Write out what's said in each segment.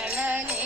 ಶರಣನೆ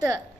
The.